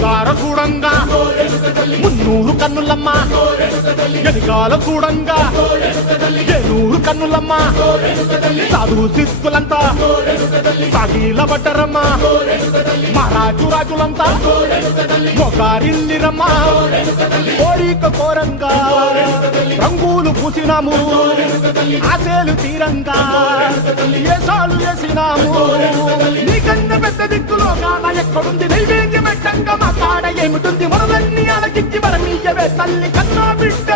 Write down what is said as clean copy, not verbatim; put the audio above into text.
ముంగార చూడంగా మున్నూరు కన్నులమ్మ, ఎనికాల చూడంగా ఏనూరు కన్నులమ్మ. సాధు సిద్ధులంతా సాగిల పడ్డరమ్మ, మహారాజు రాజులంతా మొగారిల్లిరమ్మ. కోరిక కోరంగా రంగులు పూసినాము, ఆశలు తీరంగా ఏసాలు వేసినాము. నీకన్నా పెద్ద దిక్కులో కాన ఎక్కడుంది నైవేద్యం పెట్టంగా మా కాడ ఏమిటుంది? మనలన్నీ అలకించి వరమీయవే తల్లి కన్నా బిడ్డ